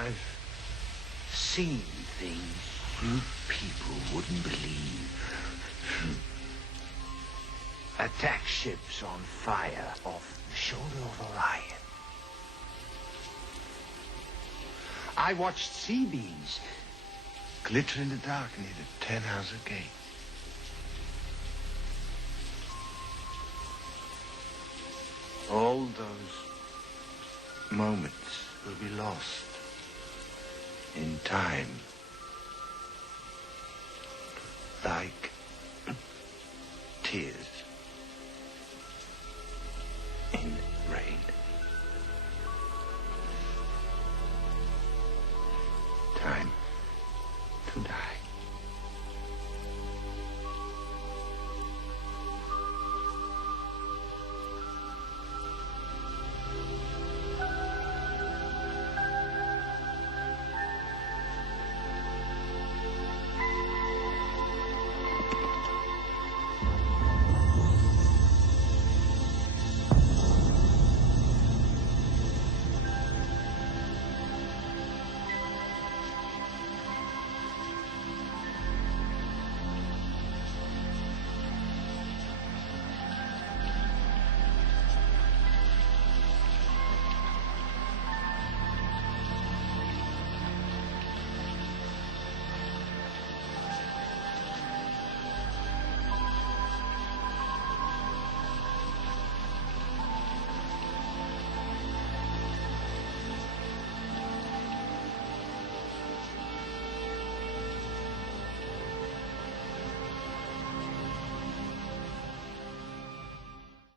I've seen things you people wouldn't believe. Attack ships on fire off the shoulder of Orion. I watched sea beams glitter in the dark near the 10-house gate. All those moments will be lost in time, like tears.